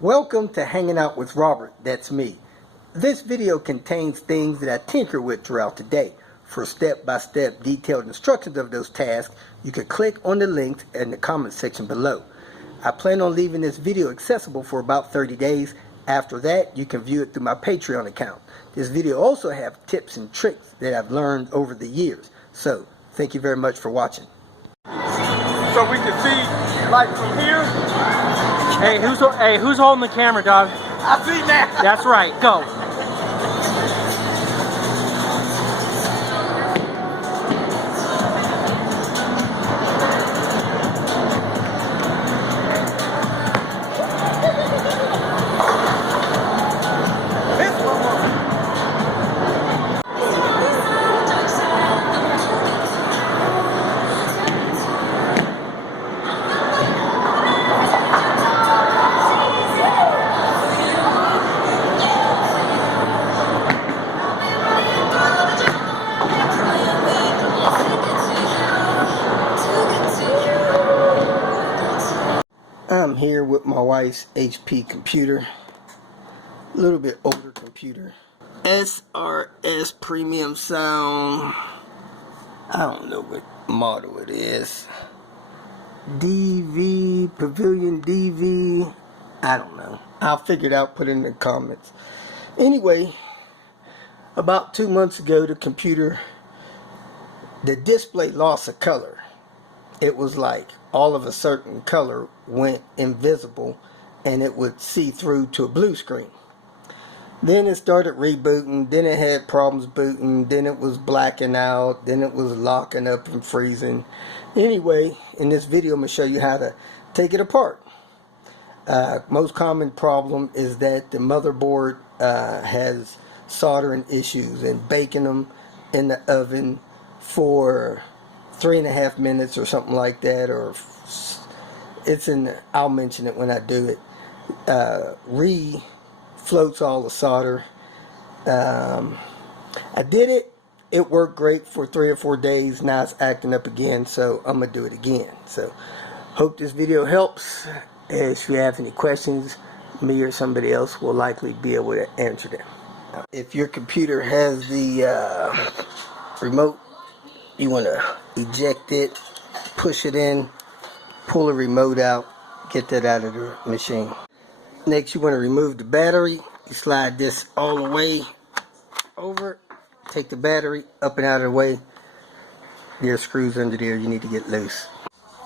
Welcome to Hanging Out with Robert, that's me. This video contains things that I tinker with throughout the day. For step-by-step detailed instructions of those tasks, you can click on the links in the comment section below. I plan on leaving this video accessible for about 30 days. After that, you can view it through my Patreon account. This video also has tips and tricks that I've learned over the years. So, thank you very much for watching. So we can see, like, from here. Hey, who's holding the camera, dog? I see that. That's right. Go. I'm here with my wife's HP computer, a little bit older computer. SRS Premium Sound, I don't know what model it is. DV, Pavilion DV, I don't know. I'll figure it out, put it in the comments. Anyway, about 2 months ago, the computer, the display lost a color. It was like all of a certain color went invisible and it would see through to a blue screen. Then it started rebooting, then it had problems booting, then it was blacking out, then it was locking up and freezing. Anyway, in this video I'm going to show you how to take it apart. Most common problem is that the motherboard has soldering issues, and baking them in the oven for 3.5 minutes or something like that, or I'll mention it when I do it, refloats all the solder. I did it worked great for 3 or 4 days. Now it's acting up again, so I'm gonna do it again. So hope this video helps. If you have any questions, me or somebody else will likely be able to answer them. If your computer has the remote, you want to eject it, push it in, pull the remote out, get that out of the machine. Next, you want to remove the battery. You slide this all the way over, take the battery up and out of the way. There are screws under there you need to get loose.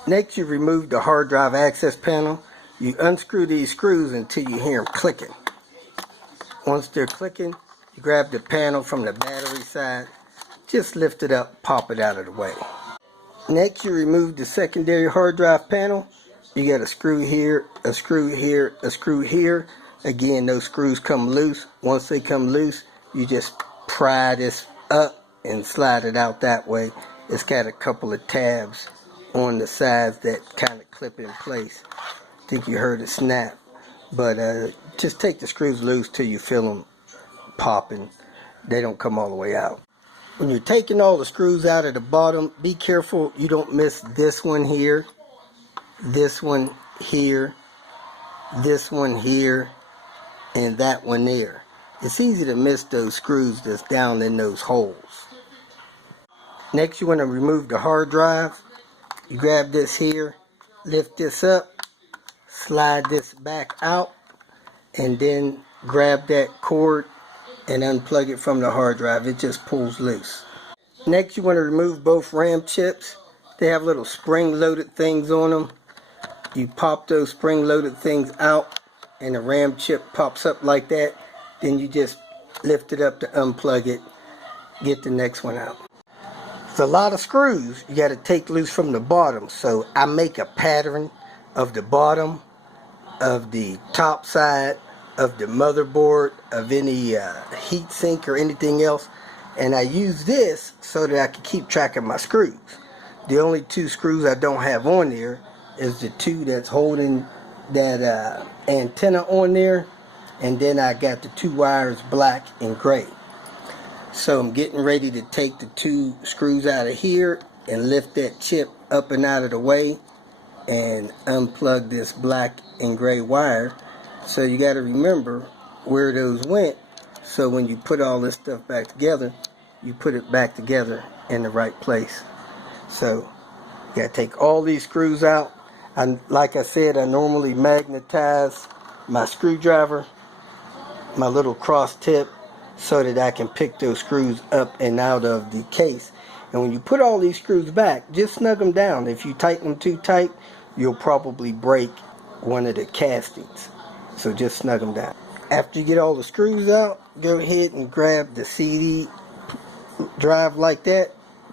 Next, you remove the hard drive access panel. You unscrew these screws until you hear them clicking. Once they're clicking, you grab the panel from the battery side. Just lift it up, pop it out of the way. Next, you remove the secondary hard drive panel. You got a screw here, a screw here, a screw here. Again, those screws come loose. Once they come loose, you just pry this up and slide it out that way. It's got a couple of tabs on the sides that kind of clip in place. I think you heard it snap. But just take the screws loose till you feel them popping. They don't come all the way out. When you're taking all the screws out of the bottom, be careful you don't miss this one here, this one here, this one here, and that one there. It's easy to miss those screws that's down in those holes. Next, you want to remove the hard drive. You grab this here, lift this up, slide this back out, and then grab that cord and unplug it from the hard drive. It just pulls loose. Next, you want to remove both RAM chips. They have little spring-loaded things on them. You pop those spring-loaded things out and the RAM chip pops up like that. Then you just lift it up to unplug it. Get the next one out. There's a lot of screws you got to take loose from the bottom. So I make a pattern of the bottom, of the top side, of the motherboard, of any heat sink or anything else, and I use this so that I can keep track of my screws. The only 2 screws I don't have on there is the 2 that's holding that antenna on there, and then I got the 2 wires black and gray. So I'm getting ready to take the 2 screws out of here and lift that chip up and out of the way and unplug this black and gray wire So you got to remember where those went, so when you put all this stuff back together, you put it back together in the right place. So you got to take all these screws out. And like I said, I normally magnetize my screwdriver, my little cross tip, so that I can pick those screws up and out of the case. And when you put all these screws back, just snug them down. If you tighten them too tight, you'll probably break one of the castings. So just snug them down. After you get all the screws out, go ahead and grab the CD drive like that,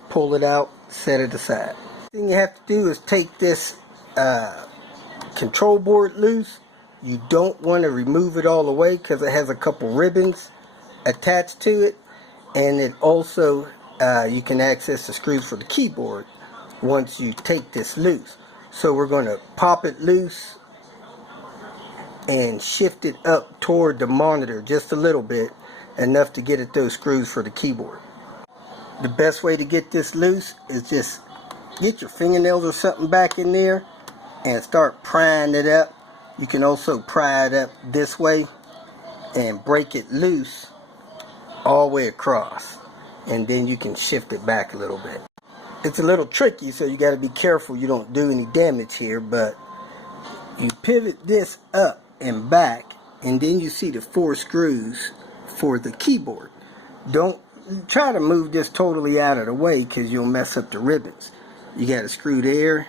pull it out, set it aside. The thing you have to do is take this control board loose. You don't want to remove it all the way because it has a couple ribbons attached to it, and it also you can access the screws for the keyboard once you take this loose. So we're going to pop it loose and shift it up toward the monitor just a little bit, enough to get at those screws for the keyboard. The best way to get this loose is just get your fingernails or something back in there and start prying it up. You can also pry it up this way and break it loose all the way across, and then you can shift it back a little bit. It's a little tricky, so you got to be careful you don't do any damage here, but you pivot this up and back, and then you see the 4 screws for the keyboard. Don't try to move this totally out of the way because you'll mess up the ribbons. You got a screw there,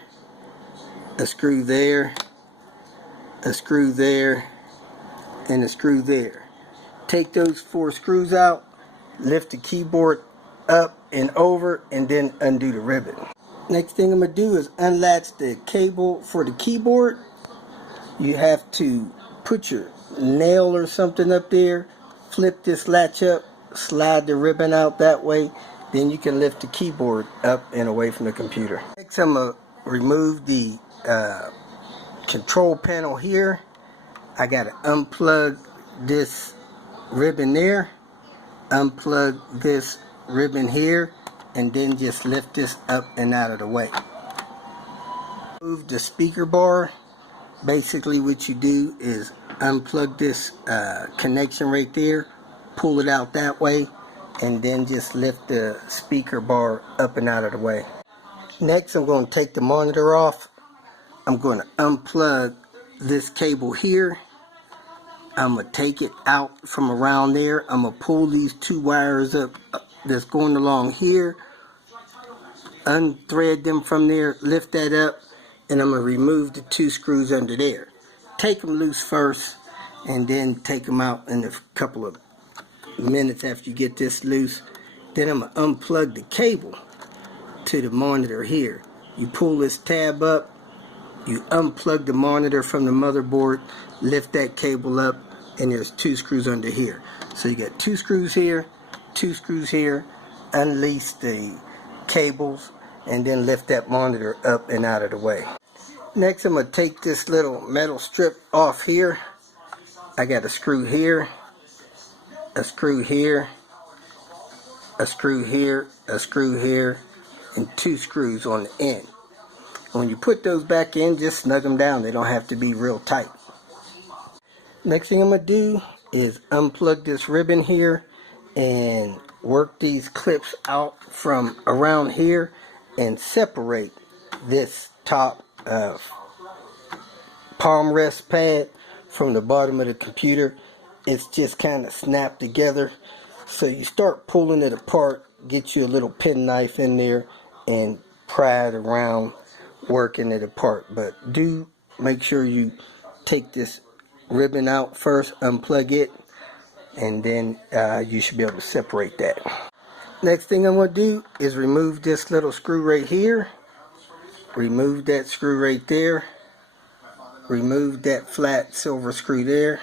a screw there, a screw there, and a screw there. Take those 4 screws out, lift the keyboard up and over, and then undo the ribbon. Next thing I'm going to do is unlatch the cable for the keyboard. You have to put your nail or something up there, flip this latch up, slide the ribbon out that way, then you can lift the keyboard up and away from the computer. Next I'm going to remove the control panel here. I got to unplug this ribbon there, unplug this ribbon here, and then just lift this up and out of the way. Move the speaker bar. Basically what you do is unplug this connection right there, pull it out that way, and then just lift the speaker bar up and out of the way. Next I'm going to take the monitor off. I'm going to unplug this cable here. I'm going to take it out from around there. I'm going to pull these 2 wires up that's going along here, unthread them from there, lift that up, and I'm going to remove the 2 screws under there. Take them loose first, and then take them out in a couple of minutes after you get this loose. Then I'm going to unplug the cable to the monitor here. You pull this tab up, you unplug the monitor from the motherboard, lift that cable up, and there's 2 screws under here. So you got 2 screws here, 2 screws here, unleash the cables, and then lift that monitor up and out of the way. Next I'm going to take this little metal strip off here. I got a screw here, a screw here, a screw here, a screw here, and 2 screws on the end. When you put those back in, just snug them down. They don't have to be real tight. Next thing I'm going to do is unplug this ribbon here and work these clips out from around here and separate this top palm rest pad from the bottom of the computer. It's just kind of snapped together. So you start pulling it apart, get you a little penknife in there and pry it around, working it apart. But do make sure you take this ribbon out first, unplug it, and then you should be able to separate that. Next thing I'm going to do is remove this little screw right here, remove that screw right there, remove that flat silver screw there,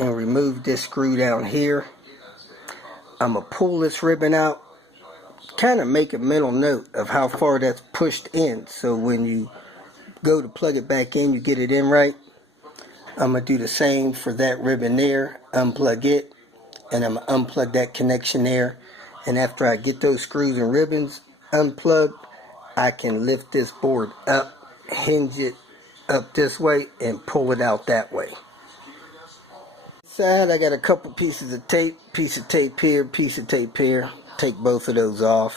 and remove this screw down here. I'm going to pull this ribbon out, kind of make a mental note of how far that's pushed in, so when you go to plug it back in, you get it in right. I'm going to do the same for that ribbon there, unplug it, and I'm going to unplug that connection there. And after I get those screws and ribbons unplugged, I can lift this board up, hinge it up this way, and pull it out that way. side, I got a couple pieces of tape. Piece of tape here, piece of tape here. Take both of those off.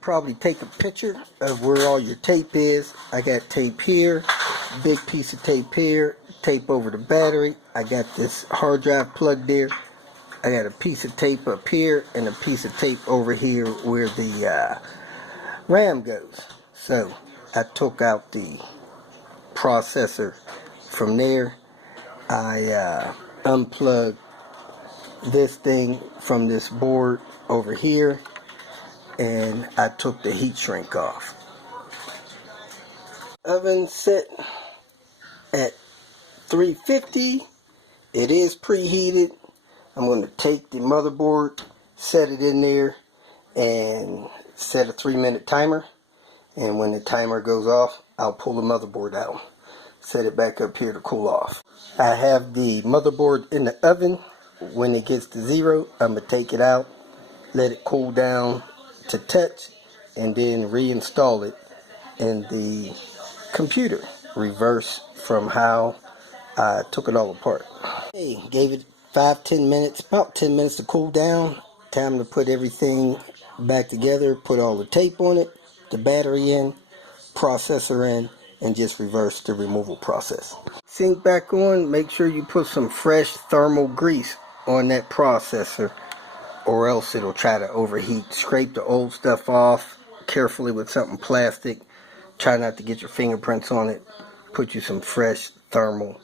Probably take a picture of where all your tape is. I got tape here, big piece of tape here, tape over the battery. I got this hard drive plugged there. I got a piece of tape up here and a piece of tape over here where the RAM goes. So I took out the processor from there. I unplugged this thing from this board over here, and I took the heat shrink off. Oven set at 350. It is preheated. I'm going to take the motherboard, set it in there, and set a 3-minute timer. And when the timer goes off, I'll pull the motherboard out. Set it back up here to cool off. I have the motherboard in the oven. When it gets to 0, I'm going to take it out, let it cool down to touch, and then reinstall it in the computer. Reverse from how I took it all apart. Okay, gave it 5-10 minutes, about 10 minutes to cool down. Time to put everything back together, put all the tape on it, the battery in, processor in, and just reverse the removal process. Sync back on. Make sure you put some fresh thermal grease on that processor, or else it'll try to overheat. Scrape the old stuff off carefully with something plastic. Try not to get your fingerprints on it. Put you some fresh thermal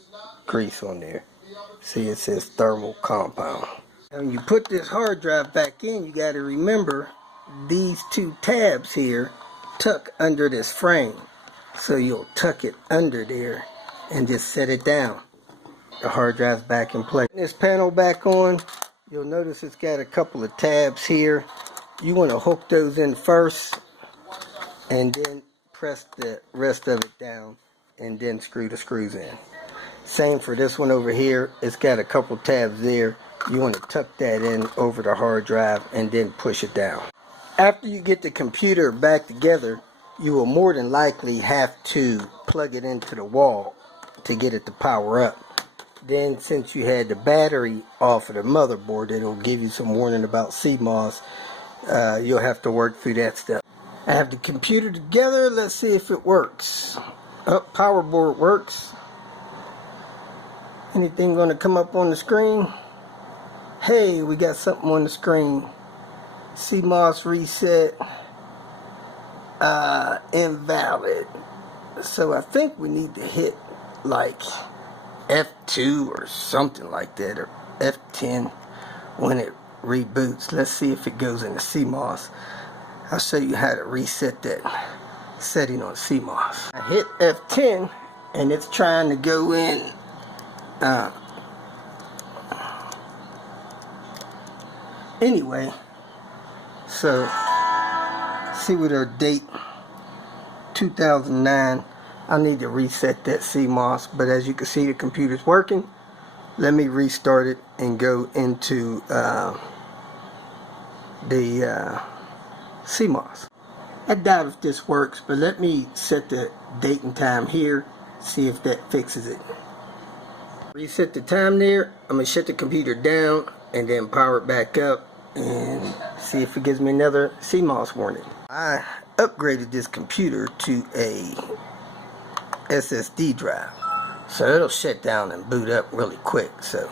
grease on there. See, it says thermal compound. And when you put this hard drive back in, you got to remember these 2 tabs here tuck under this frame. So you'll tuck it under there and just set it down. The hard drive's back in place. This panel back on, you'll notice it's got a couple of tabs here. You want to hook those in first and then press the rest of it down and then screw the screws in. Same for this one over here. It's got a couple tabs there. You want to tuck that in over the hard drive and then push it down. After you get the computer back together, you will more than likely have to plug it into the wall to get it to power up. Then, since you had the battery off of the motherboard, it'll give you some warning about CMOS. You'll have to work through that stuff. I have the computer together. Let's see if it works. Power board works. Anything going to come up on the screen? Hey, we got something on the screen. CMOS reset. Invalid. So I think we need to hit like F2 or something like that, or F10 when it reboots. Let's see if it goes into CMOS. I'll show you how to reset that setting on CMOS. I hit F10 and it's trying to go in anyway, so see with our date 2009, I need to reset that CMOS, but as you can see the computer's working. Let me restart it and go into the CMOS. I doubt if this works, but let me set the date and time here, see if that fixes it. Reset the time there. I'm going to shut the computer down and then power it back up and see if it gives me another CMOS warning. I upgraded this computer to a SSD drive, so it'll shut down and boot up really quick, so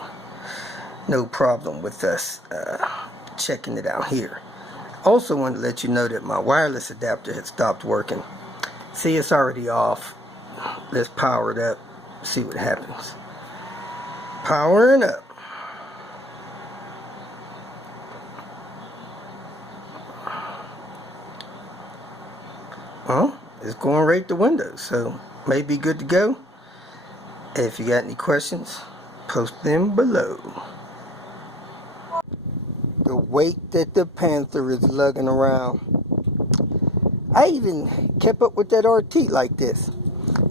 no problem with us checking it out here. Also want to let you know that my wireless adapter had stopped working. See, it's already off. Let's power it up, see what happens. Powering up. Well, it's going right to Windows, so may be good to go. If you got any questions, post them below. The weight that the Panther is lugging around. I even kept up with that RT like this.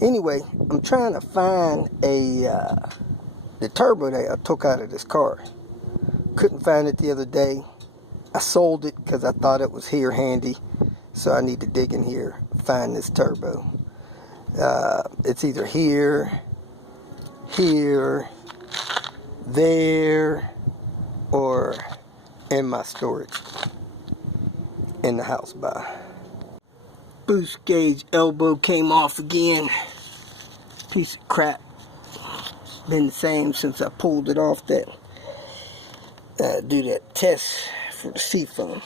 Anyway, I'm trying to find the turbo that I took out of this car. Couldn't find it the other day. I sold it because I thought it was here handy. So I need to dig in here, find this turbo. It's either here, there or in my storage in the house by. Boost gauge elbow came off again. Piece of crap. Been the same since I pulled it off that do that test for the seafoam.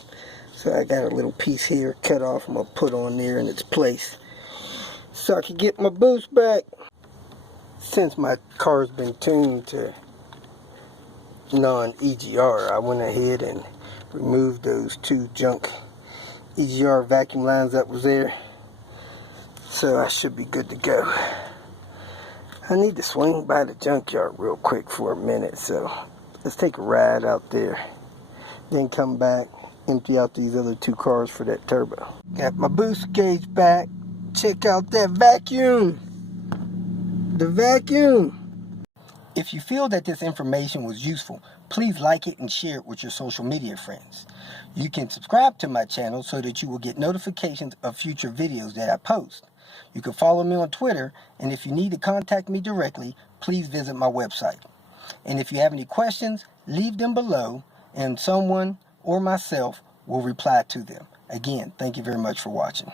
So I got a little piece here cut off. I'm gonna put on there in its place so I can get my boost back. Since my car's been tuned to non-EGR, I went ahead and removed those 2 junk EGR vacuum lines that was there. So I should be good to go. I need to swing by the junkyard real quick for a minute, so let's take a ride out there. Then come back, empty out these other 2 cars for that turbo. Got my boost gauge back. Check out that vacuum. The vacuum. If you feel that this information was useful, please like it and share it with your social media friends. You can subscribe to my channel so that you will get notifications of future videos that I post. You can follow me on Twitter, and if you need to contact me directly, please visit my website. And if you have any questions, leave them below, and someone or myself will reply to them. Again, thank you very much for watching.